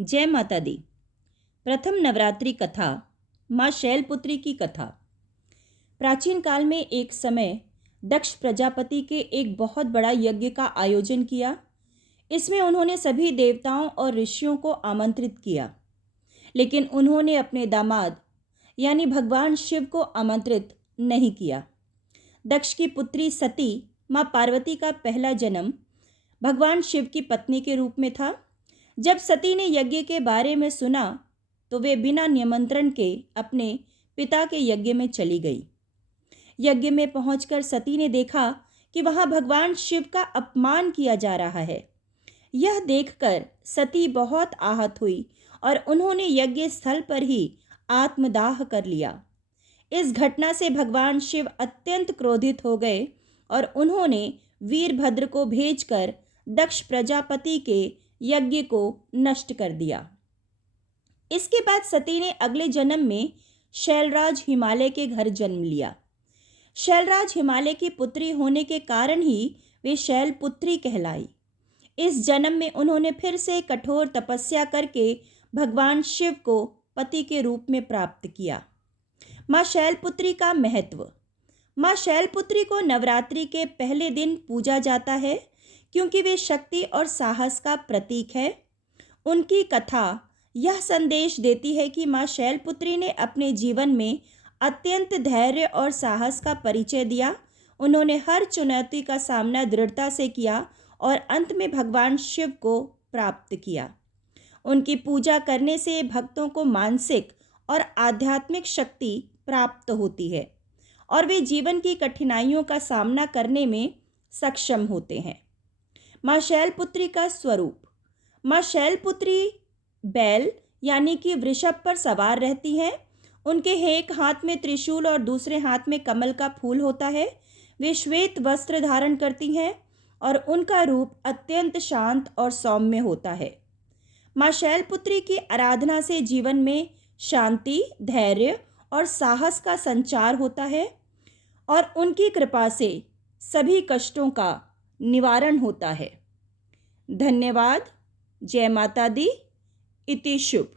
जय माता दी। प्रथम नवरात्रि कथा माँ शैलपुत्री की कथा। प्राचीन काल में एक समय दक्ष प्रजापति के एक बहुत बड़ा यज्ञ का आयोजन किया। इसमें उन्होंने सभी देवताओं और ऋषियों को आमंत्रित किया, लेकिन उन्होंने अपने दामाद यानी भगवान शिव को आमंत्रित नहीं किया। दक्ष की पुत्री सती माँ पार्वती का पहला जन्म भगवान शिव की पत्नी के रूप में था। जब सती ने यज्ञ के बारे में सुना तो वे बिना निमंत्रण के अपने पिता के यज्ञ में चली गई। यज्ञ में पहुंचकर सती ने देखा कि वहां भगवान शिव का अपमान किया जा रहा है। यह देखकर सती बहुत आहत हुई और उन्होंने यज्ञ स्थल पर ही आत्मदाह कर लिया। इस घटना से भगवान शिव अत्यंत क्रोधित हो गए और उन्होंने वीरभद्र को भेजकर दक्ष प्रजापति के यज्ञ को नष्ट कर दिया। इसके बाद सती ने अगले जन्म में शैलराज हिमालय के घर जन्म लिया। शैलराज हिमालय की पुत्री होने के कारण ही वे शैलपुत्री कहलाई। इस जन्म में उन्होंने फिर से कठोर तपस्या करके भगवान शिव को पति के रूप में प्राप्त किया। माँ शैलपुत्री का महत्व। माँ शैलपुत्री को नवरात्रि के पहले दिन पूजा जाता है क्योंकि वे शक्ति और साहस का प्रतीक है। उनकी कथा यह संदेश देती है कि माँ शैलपुत्री ने अपने जीवन में अत्यंत धैर्य और साहस का परिचय दिया। उन्होंने हर चुनौती का सामना दृढ़ता से किया और अंत में भगवान शिव को प्राप्त किया। उनकी पूजा करने से भक्तों को मानसिक और आध्यात्मिक शक्ति प्राप्त होती है और वे जीवन की कठिनाइयों का सामना करने में सक्षम होते हैं। माँ शैलपुत्री का स्वरूप। माँ शैलपुत्री बैल यानी कि वृषभ पर सवार रहती हैं। उनके एक हाथ में त्रिशूल और दूसरे हाथ में कमल का फूल होता है। वे श्वेत वस्त्र धारण करती हैं और उनका रूप अत्यंत शांत और सौम्य होता है। माँ शैलपुत्री की आराधना से जीवन में शांति, धैर्य और साहस का संचार होता है और उनकी कृपा से सभी कष्टों का निवारण होता है। धन्यवाद। जय माता दी। इति शुभ।